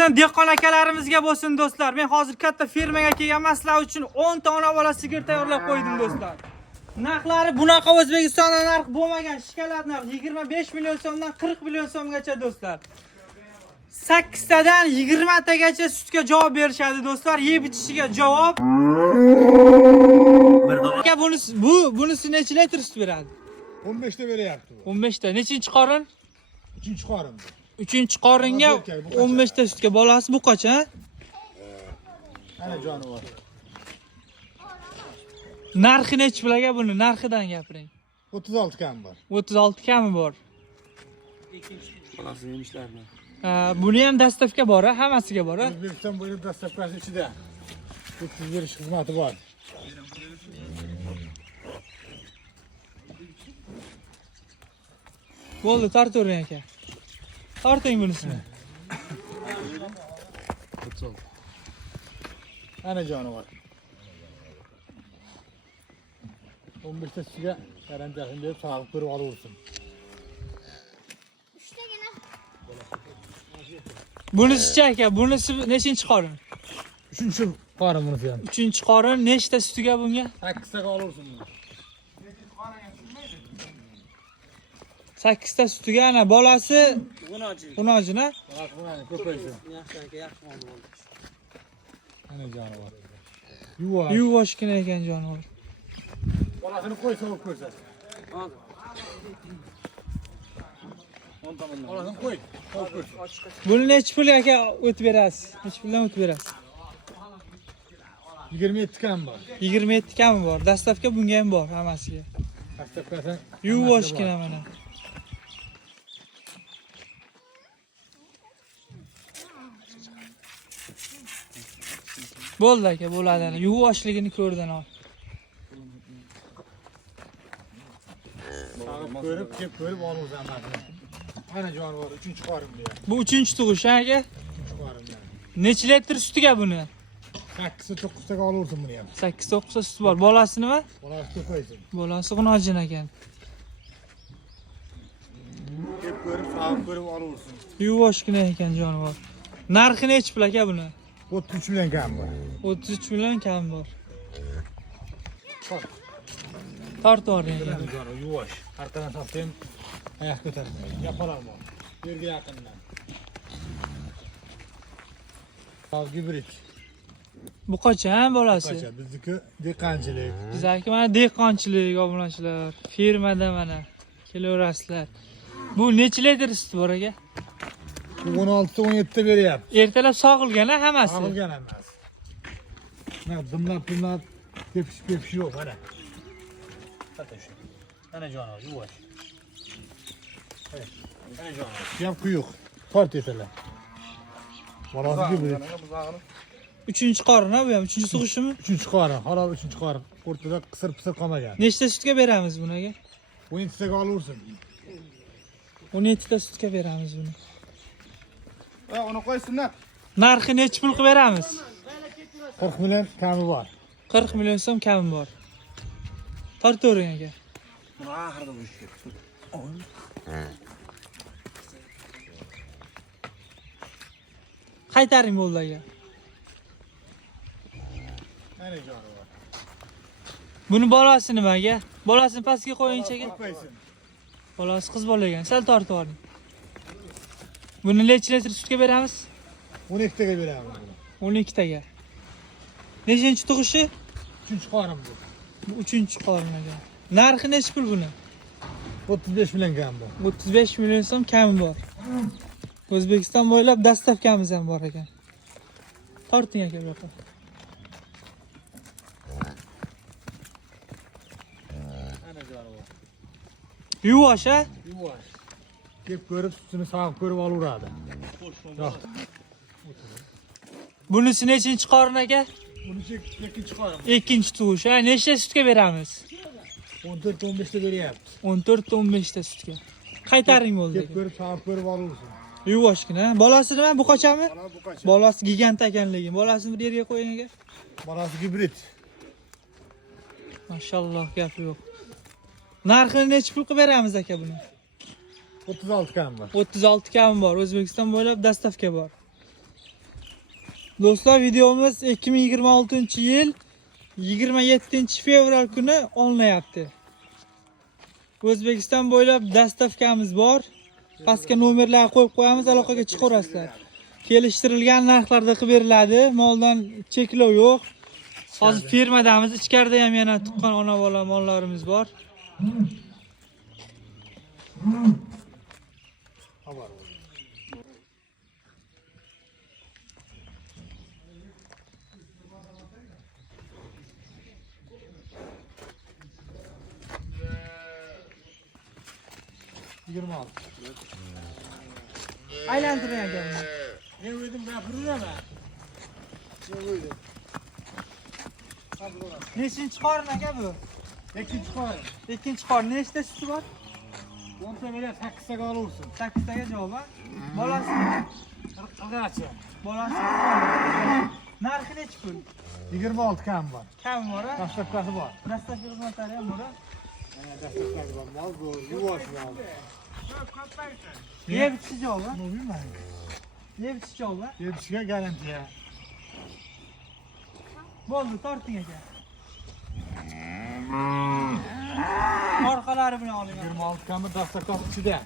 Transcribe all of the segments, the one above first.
bo'lsin, dehqon akalarimizga bo'lsin do'stlar. Men hozir katta fermaga kelganman, sizlar uchun 10 ta ona bola sigir tayyorlab qo'ydim do'stlar. Narxlari bunaqa O'zbekistonda narx bo'lmagan, shikalar narx 25 million so'mdan 40 million so'mgacha do'stlar. 8 tadan 20 tagacha sutga javob berishadi do'stlar. Yeb ichishiga javob. Aka bunisi necha litr sut beradi? 15 ta beryapti bu. 15 ta. Nechinchi qorin? 3-chi qorin. 3-chi qoringa 15 ta sutga bolasi bu qacha? Ana jonivor. Narxi nechi bilaga buni? Narxidan gapiring. 36 kam bor. 36 kami bor. Bolasi yemishlarini. Buni ham dastavka bor, hammasiga bor. O'zbekiston bo'ylab dastavkasi ichida. Sut berish xizmati bor. Bo'ldi, tortavering aka. Torting bunisini. Ana jonivor. 15 ta sutga karantin deb sog'ib ko'rib olaversin. Bunisi aka, bunisi nechinchi qorin? 3-chi qorin bunisi ham. 3-chi qorin nechta sutiga bunga? 8 taga olaversin buni. 8 ta sutiga ana bolasi Unoji-na? Bolasi ko'paysin. Yaxshi aka, yaxshi mol bo'ldi. Ana jonivor. Yuvosh. Yuvoshgina ekan jonivor. Bolasini qo'y so'rib ko'rsat. Hozir. 10 tomondan. Bolasini qo'y. So'rib ko'rsat. Buni nechi pul aka o'tib berasiz? Nechi puldan o'tib berasiz? 27 kam bor. 27 kami bor. Dastavka bunga ham bor hammasiga. Dastavkasi Yuvoshgina mana. Bo'ldi aka, bo'ladi. Yuvoshligini ko'rdan ol. ko'rib, kelib ko'rib olaversan narxini. Ana jonivor 3-chi qorin bu. Bu 3-chi tug'ish aka. 3-chi qorin. Necha litr sutiga buni? 8-9 taga olaversin buni ham. 8-9 ta suti bor. Bolasi nima? Bolasi ko'paysin. Bolasi G'unojin ekan. Kelib ko'rib, sog'ib ko'rib olaversin. Yuvoshgina ekan jonivor. Narxi nechi pul aka buni? 33 million kam bor. 33 million kam bor. Qol. Tortib yuboring aka. Jonivor yuvosh. Har tarafdan sotsam oyoq ko'tarmaydi. Yapalarmi? Yerga yaqindan. Hozir gibrid. Bu qacha bolasi? Qacha bizniki dehqonchilik. Bizdagi mana dehqonchilik obunachilar, fermada mana kelaverasizlar. Bu necha litr sut bor aka? 16 ta 17 ta beryapti. Ertalab sog'ilgan hammasi. Sog'ilgan emas. Mana dimlab tepish yo'q mana. Qata shu. Ana jonivor yuvosh. Ana jonivor. Ham quyuq. Tort etalar. Bolasi gibrid. 3-chi qorin bu ham, 3-chi tug'ishimi? 3-chi qorin, halol 3-chi qorin. O'rtada qisir qolmagan. Nechta sutga beramiz buni aka? 17 taga olaversin. 17 ta sutga beramiz buni. Uni qo'ysinlar. Narxi nechi pul qilib beramiz? 40 million kami bor. 40 million so'm kami bor. Tortavering aka. Buni oxirida bo'lish kerak. Qaytaring bo'ldi aka. Mana jonivor. Buni bolasi nima aka? Bolasini pastga qo'yingchi aka. Qo'ysin. Bolasi qiz bola ekan. Sal tortib oling. Buni necha litr sutga beramiz? 12 taga beramiz. 12 taga. Nechinchi tug'ishi? 3-chi qorin bu. Bu 3-chi qorin ekan. Narxi nechi pul buni? 35 million kam bor. 35 million so'm kami bor. O'zbekiston bo'ylab dastavkamiz ham bor ekan. Torting aka bu yoqqa. Ana jonivor. Yuvosh a? Yuvosh. Kelib ko'rib, sutini sog'ib ko'rib olaveradi. Yo'q. Bunisi nechinchi qorin aka? Bunisi 2-chi qorin. Ikkinchi tug'ish. Nechta sutga beramiz? 14-15 ta beryapti. 14-15 ta sutga. Qaytaring bo'ldi. Kelib ko'rib, sog'ib ko'rib olaversin. Yuvoshgina. Bolasi nima? Bu qachami? Bola bu qacha. Bolasi gigant ekanligi. Bolasini bir yerga qo'ying aka. Bolasi gibrid. Mashalloh, gap yo'q. Narxini necha pul qilib beramiz aka buni? 36 kam bor. 36 kami bor. O'zbekiston bo'ylab dastavka bor. Do'stlar, videomiz 2026-yil 27-fevral kuni olinayapti. O'zbekiston bo'ylab dastavkamiz bor. Pastga nomerlarni qo'yib qo'yamiz, aloqaga chiqaverasizlar. Kelishtirilgan narxlarda qilib beriladi. Moldan cheklov yo'q. Hozir firmadamiz, ichkarida ham yana tuqqan ona bola mollarimiz bor. Yigirma olti. Aylantiring akamni. Ne uyudum gapirdim ha? Ne uyudum? Nechinchi qorin aka bu? Ikkinchi qorin. Ikkinchi qorin. Nechta suti bor? 10 ta bilan 8 taga olursun. 8 taga javob. Bolasi? 40 tacha. Bolasi? Narxi necha pul? 26 kam bor. Kam bor a? Dastavkasi bor. Dastlabki xizmatlari ham bor a? Dastavkasi bor. Mol bu, yuvosh mol. Yeb ichish javob a? Ne bilmayman. Yeb ichish javob a? Yetishga garantiya. Bo'ldi, torting aka. Orqalari bilan oling. 26 kamı dastavkasi ichida.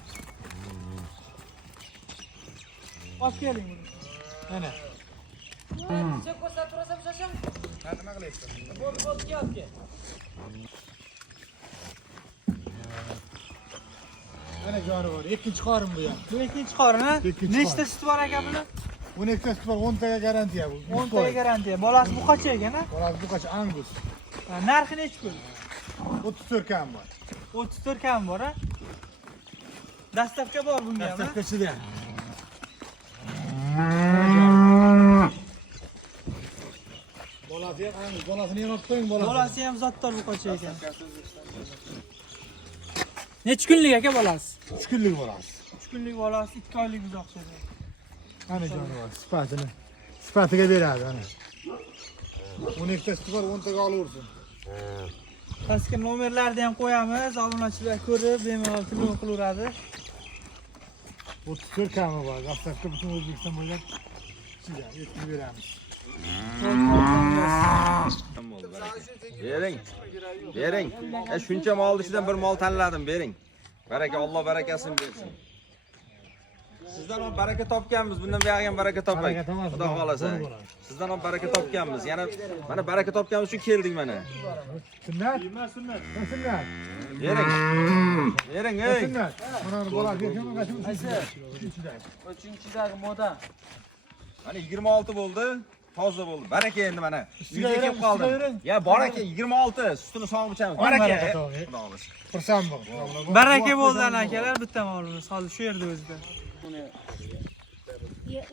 Olib keling buni. Mana. Sen ko'rsatib turasan, shosha. Nima qilyapsan? Bo'l, kel. Mana jonivor. Ikkinchi qorin bu ham. Bu ikkinchi qorin a? Ikkinchi Nechta qorin. suti bor aka buni? 12 tasi bor, 10 taga garantiya bu. 10 taga garantiya. Bolasi buqacha ekan a? Bolasi bu qacha Angus. Narxi necha pul? 34 kam bor. 34 kam bor a? Dastavka bor bunga ham a? Dastavka ichida. Bolasi ham Angus. Bolasini ham olib qo'ying bolasi. Bolasi ham zotdor buqacha ekan. Necha kunlik aka bolasi? 3 kunlik bolasi. 3 kunlik bolasi, 2 oylik uzoqchada. Ana jonivor sifatiga beradi ana. 12 tasi bor, 10 taga olaversin. Pastga nomerlarni ham qo'yamiz. Obunachilar ko'rib, bemalol telefon qilaveradi. 34 kami bor. Dastavka butun O'zbekiston bo'ylab ichida yetkazib beramiz. Bering. Shuncha molning ichidan bir mol tanladim, bering. Baraka, Alloh barakasini bersin. Sizdan ham baraka topganmiz, bundan buyog'i ham baraka topaylik. Baraka topamiz, Xudo xolasa. bo'ldi, bo'ladi. Sizdan ham baraka topganmiz. Yana mana baraka topganimiz uchun keldik mana. Sunnat? Sunnat. Sunnat. Bering, ey. Sunnat. Mana bolasi bergan mana shu Uchinchidagi moda. Mana 26 bo'ldi. Toza bo'ldi. Baraka endi mana. Ustiga Uyga kelib bering, qoldim. ustiga bering. Ya baraka 26. Sutini sog' ichamiz. Baraka. baraka toping. Xudo xolasa. Xursand bo'l. Baraka bo'ldi akalar, bitta molimiz. Hozir shu yerda o'zida.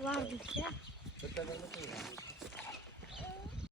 Vardık ya.